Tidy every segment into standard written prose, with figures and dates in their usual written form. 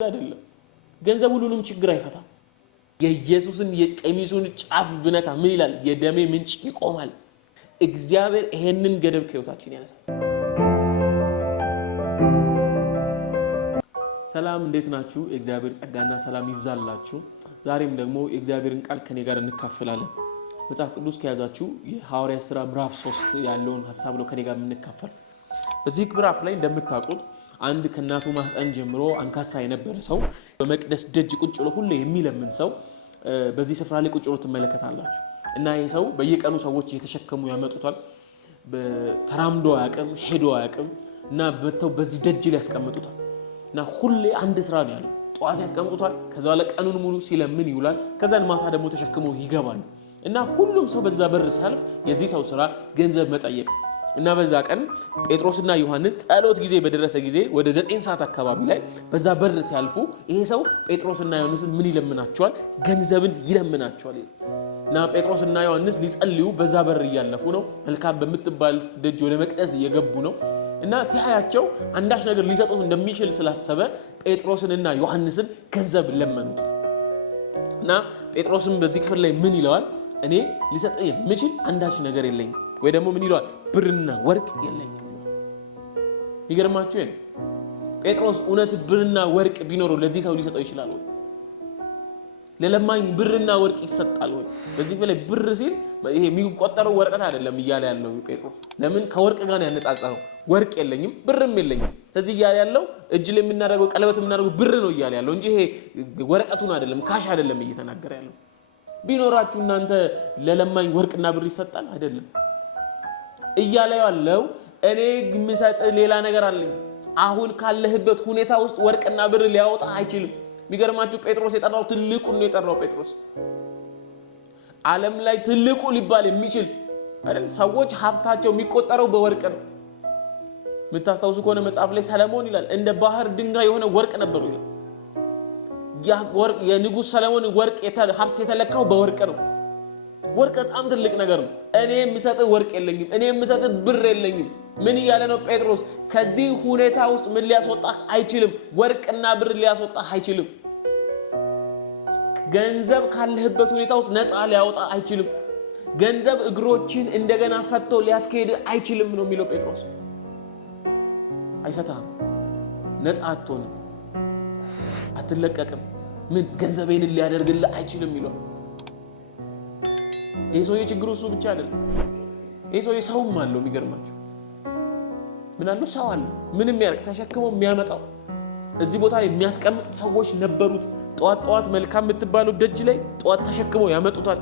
አይደለም ገንዘብ ሁሉንም ችግር አይፈታም የኢየሱስን የቀሚሱን ጫፍ ብነካ ምን ይላል የደሜ ምንጭ ይቆማል እግዚአብሔር ይሄንን ገደብ ከህይወታችን ያነሳል ሰላም እንዴት ናችሁ እግዚአብሔር ጸጋና ሰላም ይብዛላችሁ ዛሬም ደግሞ የእግዚአብሔርን ቃል ከኔ ጋር እንካፈላለን መጽሐፍ ቅዱስ ከያዛችሁ የሐዋርያት ሥራ ምዕራፍ 3 ያለውን ሐሳብ ነው ከኔ ጋር የምንካፈል በዚህ ምዕራፍ ላይ እንደምታውቁት አንድ ከናቱ ማህፀን ጀምሮ አንካሳ የነበረ ሰው በመቅደስ ደጅ ቁጭ ብሎ ሁሌ የሚለምን ሰው በዚህ ስፍራ ላይ ቁጭ ብሎ ትመለከታላችሁ እና ይሄ ሰው በየቀኑ ሰዎች እየተሸከሙ ያመጡታል በተራምዶ ያቀም ሄዶ ያቀም እና በተው በዚህ ደጅ ላይ ያስቀምጡታል እና ሁሌ አንድ ስራ ነው ያለው ጧት ያስቀምጡታል ከዛ በኋላ ቀኑን ሙሉ ሲለምን ይውላል ከዛን ማታ ደግሞ ተሸክሞ ይገባል እና ሁሉም ሰው በዛ በር ሲያልፍ የዚህ ሰው ስራ ገንዘብ መጠየቅ እና በዛ ቀን ጴጥሮስና ዮሐንስ ጸሎት ጊዜ በደረሰ ጊዜ ወደ 9 ሰዓት አካባቢ ላይ በዛ በር ሲያልፉ ይሄ ሰው ጴጥሮስና ዮሐንስን ምን ይለምናቸዋል ገንዘብን ይለምናቸዋል እና ጴጥሮስና ዮሐንስ ሊጸልዩ በዛ በር ያለፉ ነው መልካም በመትባል ደጅ ወደ መቅደስ እየገቡ ነው እና ሲያያቸው አንዳች ነገር ሊሰጡት እንደሚችል ስላሰበ ጴጥሮስንና ዮሐንስን ገንዘብ ለመኑት እና ጴጥሮስም በዚህ ክፍል ላይ ምን ይለዋል እኔ ሊሰጥ የምችል አንዳች ነገር የለኝም ወይ ደግሞ ምን ይለዋል ብርና ወርቅ የለኝም ይገርማችሁ ጴጥሮስ እውነት ብርና ወርቅ ቢኖረው ለዚህ ሰው ሊሰጠው ይችላል ወይ ለለማኝ ብርና ወርቅ ይሰጣል ወይ በዚህ ላይ ብር ሲል ይሄ የሚቆጠረው ወርቀት አይደለም ይያለ ያለው ጴጥሮስ ለምን ከወርቅ ጋር ያነጻጸረው ወርቅ የለኝም ብርም የለኝም ስለዚህ ይያለ ያለው እጅ ላይ የምናደርገው ቀለበት የምናደርገው ብር ነው ይያለ ያለው እንጂ ይሄ ወርቀቱን አይደለም ካሽ አይደለም እየተናገረ ያለው ቢኖራችሁ እናንተ ለለማኝ ወርቅና ብር ይሰጣል አይደለም እያለ ያለው እኔ ምሰጥ ሌላ ነገር አለኝ አሁን ካለህበት ሁኔታ ውስጥ ወርቅና ብር ሊያወጣ አይችልም ሚገርማችሁ ጴጥሮስ የጠራው ትልቁ ነው የጠራው ጴጥሮስ ዓለም ላይ ትልቁ ሊባል የሚችል አይደል ሰዎች ሀብታቸው የሚቆጠረው በወርቅ ነው ምታስተውሱ ከሆነ መጽሐፍ ላይ ሰለሞን ይላል እንደ ባህር ድንጋይ የሆነ ወርቅ ነበር ይላል ያ ወርቅ የንጉስ ሰለሞን ወርቅ ሀብት የተለካው በወርቅ ነው ወርቅ በጣም ትልቅ ነገር ነው እኔ የምሰጥ ወርቅ የለኝም እኔ የምሰጥ ብር የለኝም ምን ይያለ ነው ጴጥሮስ ከዚህ ሁኔታ ውስጥ ምን ሊያስወጣ አይችልም ወርቅና ብር ሊያስወጣ አይችልም ገንዘብ ካለህበት ሁኔታ ውስጥ ነፃ ሊያወጣ አይችልም ገንዘብ እግሮችን እንደገና ፈቶ ሊያስኬድ አይችልም ነው የሚለው ጴጥሮስ አይፈታም ነፃ አትሆንም አትለቀቅም ምን ገንዘቤን ሊያደርግልህ አይችልም ይለው ይሄ ችግሩ እሱ ብቻ አይደለም ይሄ ሰውም አለው የሚገርማችሁ ምን አለው ሰው አለ ምንም ያርክ ተሸክሞ የሚያመጣው እዚህ ቦታ ላይ የሚያስቀምጡት ሰዎች ነበሩት ጧት መልካም የምትባለው ደጅ ላይ ጧት ተሸክሞ ያመጡታል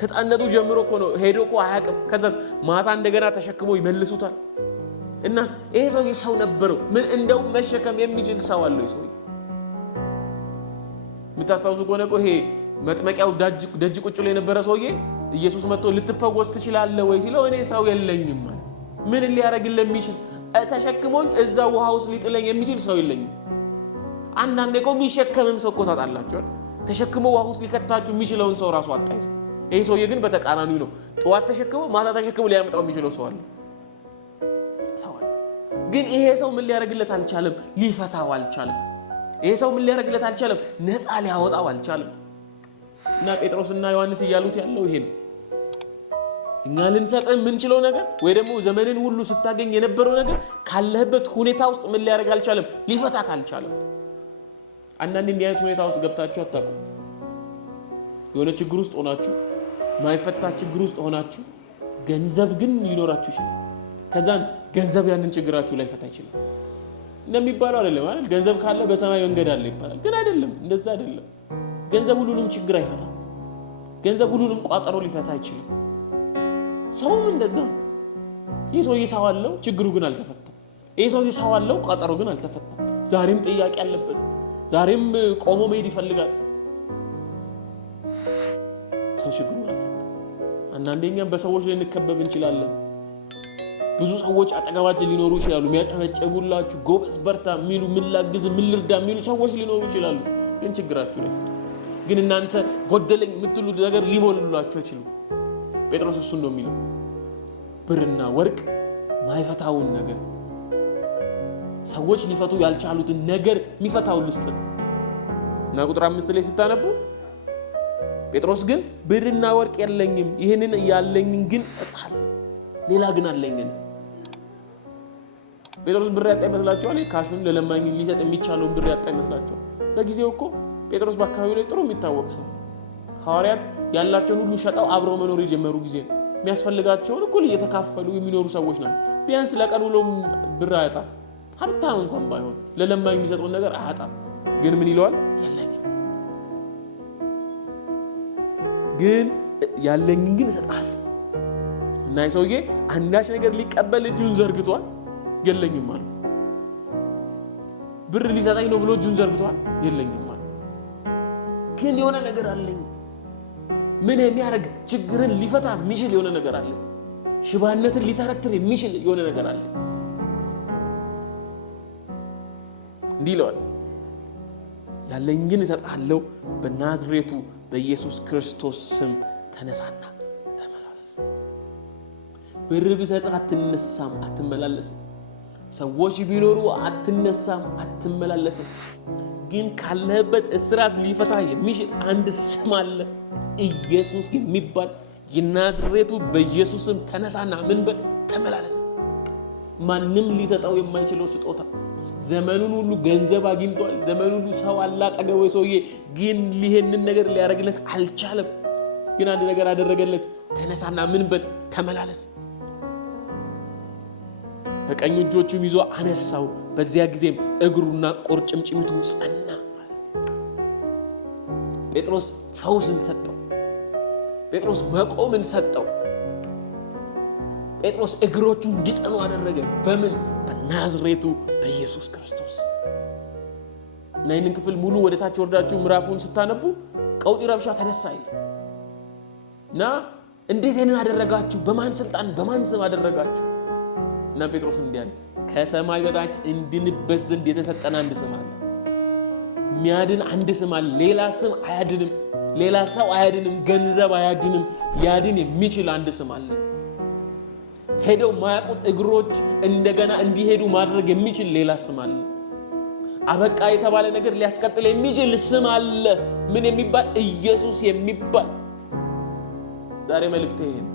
ከጻነቱ ጀምሮ እኮ ነው ሄዶ እኮ አያውቅም ከዛስ ማታ እንደገና ተሸክሞ ይመልሱታል እናስ ይሄ ሰው ነበረው ምን እንደው መሸከም የሚችል ሰው አለው ይሄ ምታስተውሱ ከሆነ እኮ ይሄ መጥመቂያው ደጅ ቁጭ ብሎ የነበረ ሰውዬ ኢየሱስ መጥቶ ልትፈወስ ትችላለህ ወይ ሲለው እኔ ሰው የለኝም ማለት ምን ሊያረግልህ የሚችል ተሸክሞኝ እዛ ውሃ ውስጥ ሊጥለኝ የሚችል ሰው የለኝም አንዳንዴ እኮ የሚሸከምም ሰው እኮ ታጣላችሁ ተሸክሞ ውሃ ውስጥ ሊከታችሁ የሚችለውን ሰው ራሱ አጣይ ይሄ ሰውዬ ግን በተቃራኒው ነው ጧት ተሸክሞ ማታ ተሸክሞ ሊያመጣው የሚችለው ሰው አለ ግን ይሄ ሰው ምን ሊያረግለት አልቻለም ሊፈታው አልቻለም ይሄ ሰው ምን ሊያረግለት አልቻለም ነፃ ሊያወጣው አልቻለም እና ጴጥሮስና ዮሐንስ ይያሉት ያለው ይሄ ነው እኛ ልንሰጥ የምንችለው ነገር ወይ ደግሞ ዘመንን ሁሉ ስታገኝ የነበረው ነገር ካለህበት ሁኔታ ውስጥ ምን ሊያረግ አልቻለም ሊፈታ ካልቻለም አንዳንዴ እንዲህ አይነት ሁኔታ ውስጥ ገብታችሁ አታውቁ የሆነ ችግር ውስጥ ሆናችሁ ማይፈታ ችግር ውስጥ ሆናችሁ ገንዘብ ግን ሊኖራችሁ ይችላል ከዛን ገንዘብ ያንን ችግራችሁ ላይ ፈታ ይችላል እንደሚባለው አይደለም አይደል ገንዘብ ካለ በሰማይ መንገድ አለ ይባላል ግን አይደለም እንደዛ አይደለም ገንዘብ ሁሉንም ችግር አይፈታም ገንዘብ ሁሉንም ቋጠሮ ሊፈታ አይችልም ሰውም እንደዛ ይሄ ሰው ይሳዋለው ችግሩ ግን አልተፈታም ይሄ ሰው ይሳዋለው ቋጠሮ ግን አልተፈታም ዛሬም ጥያቄ አለበት ዛሬም ቆሞ መሄድ ይፈልጋል ሰው ችግሩ አልፈታም አንዳንዴኛም በሰዎች ላይ እንከበብ እንችላለን ብዙ ሰዎች አጠገባችን ሊኖሩ ይችላሉ የሚያጨበጭቡላችሁ ጎበዝ በርታ ሚሉ ምን ላግዝ ምን ልርዳ ሚሉ ሰዎች ሊኖሩ ይችላሉ ግን ችግራችሁ ላይ ፈታ ግን እናንተ ጎደለኝ የምትሉት ነገር ሊሞሉላችሁ አይችልም ጴጥሮስ እሱ ነው የሚለው ብርና ወርቅ ማይፈታውን ነገር ሰዎች ሊፈቱ ያልቻሉትን ነገር የሚፈታው ልስጥ እና ቁጥር 5 ላይ ስታነቡ ጴጥሮስ ግን ብርና ወርቅ የለኝም፣ ይሄንን ያለኝን ግን እሰጥሃለሁ፣ ሌላ ግን አለኝ። ጴጥሮስ ብር ያጣ ይመስላችኋል? ካሹን ለለማኝ ሊሰጥ የሚቻለውን ብር ያጣ ይመስላችኋል? በጊዜው እኮ ጴጥሮስ በአካባቢው ላይ ጥሩ የሚታወቅ ሰው፣ ሐዋርያት ያላቸውን ሁሉ ሸጠው አብረው መኖር የጀመሩ ጊዜ ነው። የሚያስፈልጋቸውን እኩል እየተካፈሉ የሚኖሩ ሰዎች ናቸው። ቢያንስ ለቀን ውሎ ብር አያጣም። ሀብታም እንኳን ባይሆን ለለማኝ የሚሰጠውን ነገር አያጣም። ግን ምን ይለዋል? የለኝም፣ ግን ያለኝን ግን እሰጥሃለሁ። እና የሰውዬ አንዳች ነገር ሊቀበል እጁን ዘርግቷል። የለኝም ማለት ብር ሊሰጠኝ ነው ብሎ እጁን ዘርግቷል። የለኝም ማለት ግን የሆነ ነገር አለኝ። ምን የሚያደርግ ችግርን ሊፈታ የሚችል የሆነ ነገር አለ። ሽባነትን ሊተረትር የሚችል የሆነ ነገር አለ። እንዲህ ይለዋል፣ ያለኝ ግን እሰጥሃለሁ፣ በናዝሬቱ በኢየሱስ ክርስቶስ ስም ተነሳና ተመላለስ። ብር ብሰጥህ አትነሳም፣ አትመላለስም። ሰዎች ቢኖሩ አትነሳም፣ አትመላለስም። ግን ካለህበት እስራት ሊፈታ የሚችል አንድ ስም አለ፣ ኢየሱስ የሚባል የናዝሬቱ በኢየሱስም ተነሳና ምን በል ተመላለስ። ማንም ሊሰጠው የማይችለው ስጦታ። ዘመኑን ሁሉ ገንዘብ አግኝቷል። ዘመኑን ሁሉ ሰው አላጠገው። ሰውዬ ግን ይሄንን ነገር ሊያደርግለት አልቻለም። ግን አንድ ነገር አደረገለት። ተነሳና ምን በል ተመላለስ። በቀኝ እጆቹም ይዞ አነሳው። በዚያ ጊዜም እግሩና ቁርጭምጭሚቱ ጸና። ጴጥሮስ ፈውስን ሰጠው። ጴጥሮስ መቆምን ሰጠው። ጴጥሮስ እግሮቹ እንዲጸኑ አደረገ። በምን? በናዝሬቱ በኢየሱስ ክርስቶስ። እና ይህንን ክፍል ሙሉ ወደታች ወርዳችሁ ምዕራፉን ስታነቡ ቀውጢ ረብሻ ተነሳ ይላል። እና እንዴት ይህንን አደረጋችሁ? በማን ስልጣን በማን ስም አደረጋችሁ? እና ጴጥሮስ እንዲህ አለ፣ ከሰማይ በታች እንድንበት ዘንድ የተሰጠን አንድ ስም አለ። የሚያድን አንድ ስም አለ። ሌላ ስም አያድንም። ሌላ ሰው አያድንም። ገንዘብ አያድንም። ሊያድን የሚችል አንድ ስም አለ። ሄደው ማያውቁት እግሮች እንደገና እንዲሄዱ ማድረግ የሚችል ሌላ ስም አለ። አበቃ የተባለ ነገር ሊያስቀጥል የሚችል ስም አለ። ምን የሚባል? ኢየሱስ የሚባል። ዛሬ መልእክቴ ይሄ ነው።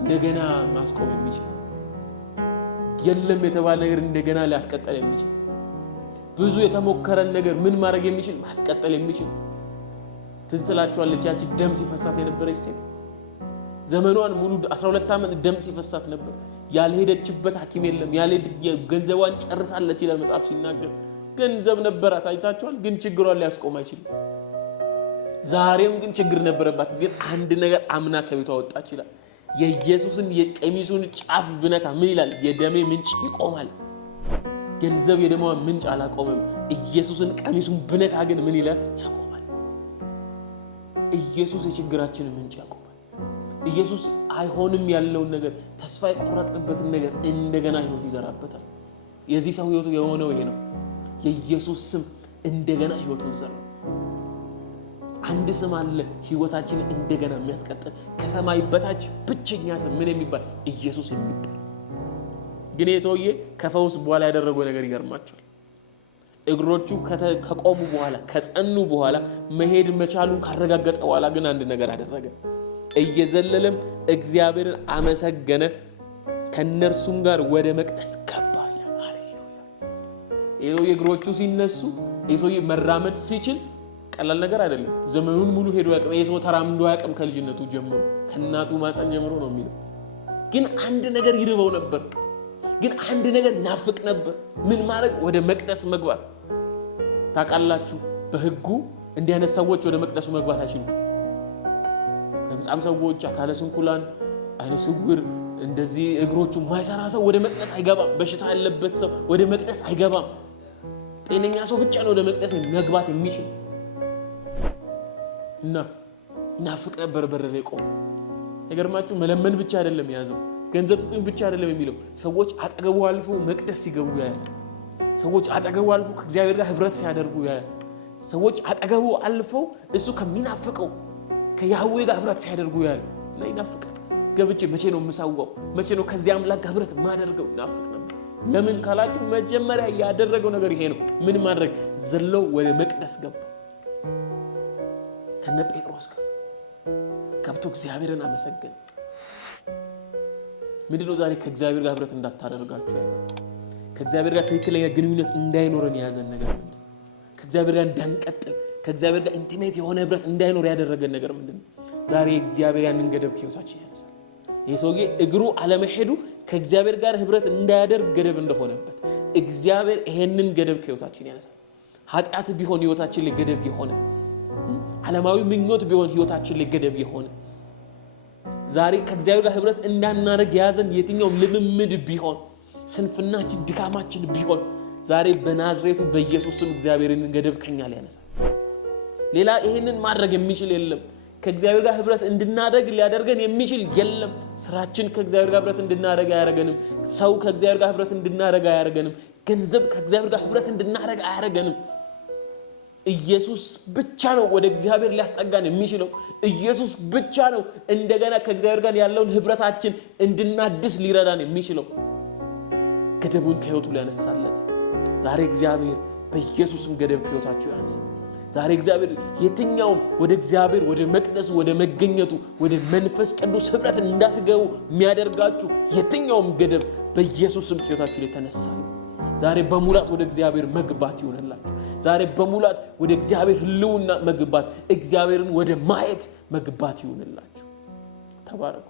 እንደገና ማስቆም የሚችል የለም የተባለ ነገር እንደገና ሊያስቀጥል የሚችል ብዙ የተሞከረን ነገር ምን ማድረግ የሚችል ማስቀጠል የሚችል። ትዝ ትላችኋለች ያቺ ደም ሲፈሳት የነበረች ሴት። ዘመኗን ሙሉ 12 ዓመት ደም ሲፈሳት ነበር። ያልሄደችበት ሐኪም የለም። ገንዘቧን ጨርሳለች ይላል መጽሐፍ ሲናገር። ገንዘብ ነበራት፣ አይታችኋል። ግን ችግሯን ሊያስቆም አይችልም። ዛሬም ግን ችግር ነበረባት። ግን አንድ ነገር አምና ከቤቷ ወጣች ይላል። የኢየሱስን የቀሚሱን ጫፍ ብነካ ምን ይላል? የደሜ ምንጭ ይቆማል። ገንዘብ የደሟን ምንጭ አላቆመም። ኢየሱስን ቀሚሱን ብነካ ግን ምን ይላል? ያቆማል። ኢየሱስ የችግራችንን ምንጭ ያቆማል። ኢየሱስ አይሆንም ያለውን ነገር፣ ተስፋ የቆረጥንበትን ነገር እንደገና ህይወት ይዘራበታል። የዚህ ሰው ህይወቱ የሆነው ይሄ ነው። የኢየሱስ ስም እንደገና ህይወቱን ዘራ። አንድ ስም አለ ህይወታችንን እንደገና የሚያስቀጥል ከሰማይ በታች ብቸኛ ስም ምን የሚባል? ኢየሱስ የሚባል። ግን ይሄ ሰውዬ ከፈውስ በኋላ ያደረገው ነገር ይገርማቸዋል። እግሮቹ ከቆሙ በኋላ ከጸኑ በኋላ መሄድ መቻሉን ካረጋገጠ በኋላ ግን አንድ ነገር አደረገ። እየዘለለም እግዚአብሔርን አመሰገነ፣ ከነርሱም ጋር ወደ መቅደስ ገባ። ሃሌሉያ! ይሄ እግሮቹ ሲነሱ፣ ይሄ ሰውዬ መራመድ ሲችል ቀላል ነገር አይደለም። ዘመኑን ሙሉ ሄዶ ያቀም ይሄ ሰው ተራምዶ ያቀም ከልጅነቱ ጀምሮ ከናቱ ማፀን ጀምሮ ነው የሚለው። ግን አንድ ነገር ይርበው ነበር። ግን አንድ ነገር ናፍቅ ነበር። ምን ማድረግ? ወደ መቅደስ መግባት። ታውቃላችሁ፣ በህጉ እንዲህ አይነት ሰዎች ወደ መቅደሱ መግባት አይችሉም። ለምጻም ሰዎች፣ አካለ ስንኩላን፣ አይነ ስውር፣ እንደዚህ እግሮቹ ማይሰራ ሰው ወደ መቅደስ አይገባም። በሽታ ያለበት ሰው ወደ መቅደስ አይገባም። ጤነኛ ሰው ብቻ ነው ወደ መቅደስ መግባት የሚችል። እና ናፍቅ ነበር። በር ላይ ቆሞ ነገርማችሁ፣ መለመን ብቻ አይደለም የያዘው፣ ገንዘብ ስጡኝ ብቻ አይደለም የሚለው። ሰዎች አጠገቡ አልፎ መቅደስ ሲገቡ ያያል። ሰዎች አጠገቡ አልፎ ከእግዚአብሔር ጋር ህብረት ሲያደርጉ ያያል። ሰዎች አጠገቡ አልፎ እሱ ከሚናፍቀው ከያህዌ ጋር ህብረት ሲያደርጉ ያያል። እና ይናፍቃል። ገብቼ መቼ ነው የምሳዋው? መቼ ነው ከዚህ አምላክ ጋር ህብረት ማደርገው? ይናፍቅ ነበር። ለምን ካላችሁ መጀመሪያ ያደረገው ነገር ይሄ ነው። ምን ማድረግ? ዘለው ወደ መቅደስ ገባ። ከነ ጴጥሮስ ጋር ገብቶ እግዚአብሔርን አመሰገነ። ምንድነው ዛሬ ከእግዚአብሔር ጋር ህብረት እንዳታደርጋችሁ ያለው? ከእግዚአብሔር ጋር ትክክለኛ ግንኙነት እንዳይኖረን ያዘን ነገር ምንድነው? ከእግዚአብሔር ጋር እንዳንቀጥል ከእግዚአብሔር ጋር ኢንቲሜት የሆነ ህብረት እንዳይኖር ያደረገን ነገር ምንድነው? ዛሬ እግዚአብሔር ያንን ገደብ ከህይወታችን ያነሳል። ይሄ ሰውዬ እግሩ አለመሄዱ ከእግዚአብሔር ጋር ህብረት እንዳያደርግ ገደብ እንደሆነበት እግዚአብሔር ይሄንን ገደብ ከህይወታችን ያነሳል። ኃጢአት ቢሆን ህይወታችን ላይ ገደብ የሆነ ዓለማዊ ምኞት ቢሆን ህይወታችን ላይ ገደብ የሆነ ዛሬ ከእግዚአብሔር ጋር ህብረት እንዳናደርግ ያዘን የትኛው ልምምድ ቢሆን ስንፍናችን ድካማችን ቢሆን ዛሬ በናዝሬቱ በኢየሱስ ስም እግዚአብሔርን ገደብ ከኛ ላይ ያነሳል። ሌላ ይሄንን ማድረግ የሚችል የለም። ከእግዚአብሔር ጋር ህብረት እንድናደርግ ሊያደርገን የሚችል የለም። ስራችን ከእግዚአብሔር ጋር ህብረት እንድናደርግ አያደርገንም። ሰው ከእግዚአብሔር ጋር ህብረት እንድናደርግ አያደርገንም። ገንዘብ ከእግዚአብሔር ጋር ህብረት እንድናደርግ አያደርገንም። ኢየሱስ ብቻ ነው ወደ እግዚአብሔር ሊያስጠጋን የሚችለው። ኢየሱስ ብቻ ነው እንደገና ከእግዚአብሔር ጋር ያለውን ህብረታችን እንድናድስ ሊረዳን የሚችለው። ገደቡን ከህይወቱ ሊያነሳለት ዛሬ እግዚአብሔር በኢየሱስም ገደብ ከህይወታችሁ ያንሳ። ዛሬ እግዚአብሔር የትኛውም ወደ እግዚአብሔር ወደ መቅደስ ወደ መገኘቱ ወደ መንፈስ ቅዱስ ህብረት እንዳትገቡ የሚያደርጋችሁ የትኛውም ገደብ በኢየሱስም ከህይወታችሁ ላይ ተነሳ። ዛሬ በሙላት ወደ እግዚአብሔር መግባት ይሆንላችሁ። ዛሬ በሙላት ወደ እግዚአብሔር ህልውና መግባት እግዚአብሔርን ወደ ማየት መግባት ይሆንላችሁ። ተባረኩ።